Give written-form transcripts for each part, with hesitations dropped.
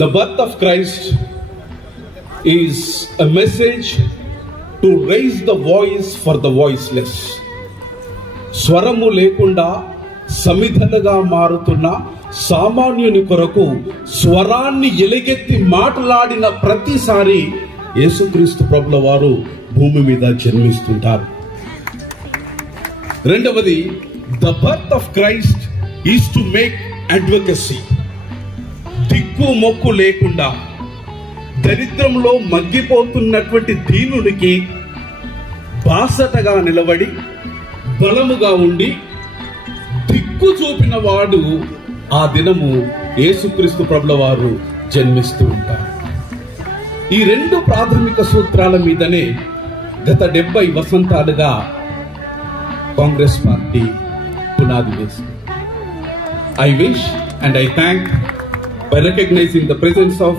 The birth of Christ is a message to raise the voice for the voiceless. స్వరము లేకుండా సమిధలుగా మారుతున్న సామాన్యుని కొరకు స్వరాన్ని ఎలుగెత్తి మాట్లాడిన ప్రతిసారి యేసుక్రీస్తు ప్రభుల వారు భూమి మీద జన్మిస్తుంటారు. రెండవది, the birth of Christ is to make advocacy. దిక్కు మొక్కు లేకుండా దరిద్రంలో మగ్గిపోతున్నటువంటి దీనునికి బాసటగా నిలబడి బలముగా ఉండి దిక్కు చూపిన వాడు ఆ దినము యేసుక్రీస్తు ప్రభుల వారు జన్మిస్తూ ఉంటారు. ఈ రెండు ప్రాథమిక సూత్రాల మీదనే గత 70 వసంతాలుగా కాంగ్రెస్ పార్టీ పునాది వేసింది. I wish and I thank by recognizing the presence of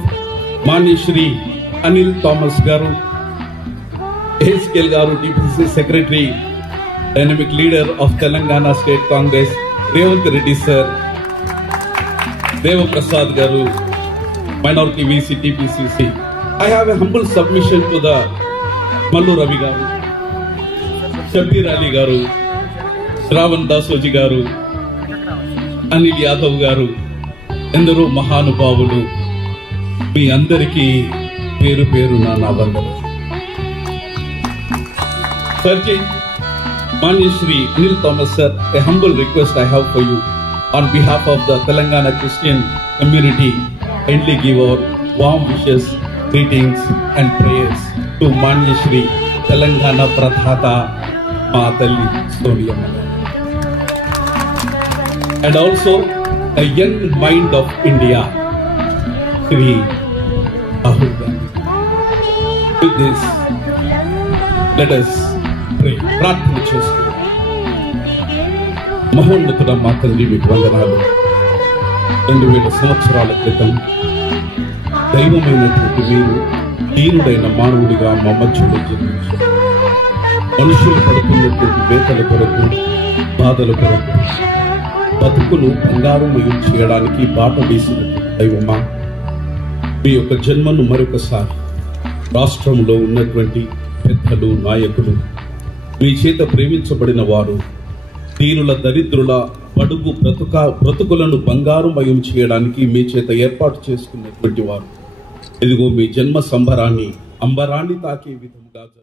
Manya Shri Anil Thomas Garu, ASKL Garu, TPC Secretary, Dynamic Leader of Telangana State Congress, Revanth Reddy Sir, Deva Prasad Garu, Minority VC TPCC. I have a humble submission to the Mallu Ravi Garu, Shabir Ali Garu, Shravan Dasoji Garu, Anil Yadav Garu, ఎందరో మహానుభావులు, మీ అందరికీ పేరు పేరున నా వందనాలు. Sirji, Manya Shri Anil Thomas Sir, a humble request I have for you on behalf of the Telangana Christian community. Kindly give our warm wishes, greetings and prayers to Manya Shri Telangana Pradhata Matalli Soniamma, and also a young mind of India, Shri Rahul Gandhi. With this, let us pray. ప్రార్థన చేస్తూ, మహోన్నతుడ మా తండ్రి, మీకు వందనాలు. 2000 సంవత్సరాల క్రితం దైవమైనటువంటి మీరు దీనుడైన మానవుడిగా మా మధ్యలో జన్మించారు. మనుషులు పడుతున్నటువంటి వేతల కొరకు, బాధల కొరకు బతుకును బంగారుమయం చేయడానికి బాట వేసిన దైవమా, మీ యొక్క జన్మను మరొకసారి రాష్ట్రంలో ఉన్నటువంటి పెద్దలు, నాయకులు, మీ చేత ప్రేమించబడిన వారు, దీనుల, దరిద్రుల బడుగు బ్రతుకులను బంగారుమయం చేయడానికి మీ చేత ఏర్పాటు చేసుకున్నటువంటి వారు, ఇదిగో మీ జన్మ సంబరాన్ని అంబరాన్ని తాకే విధంగా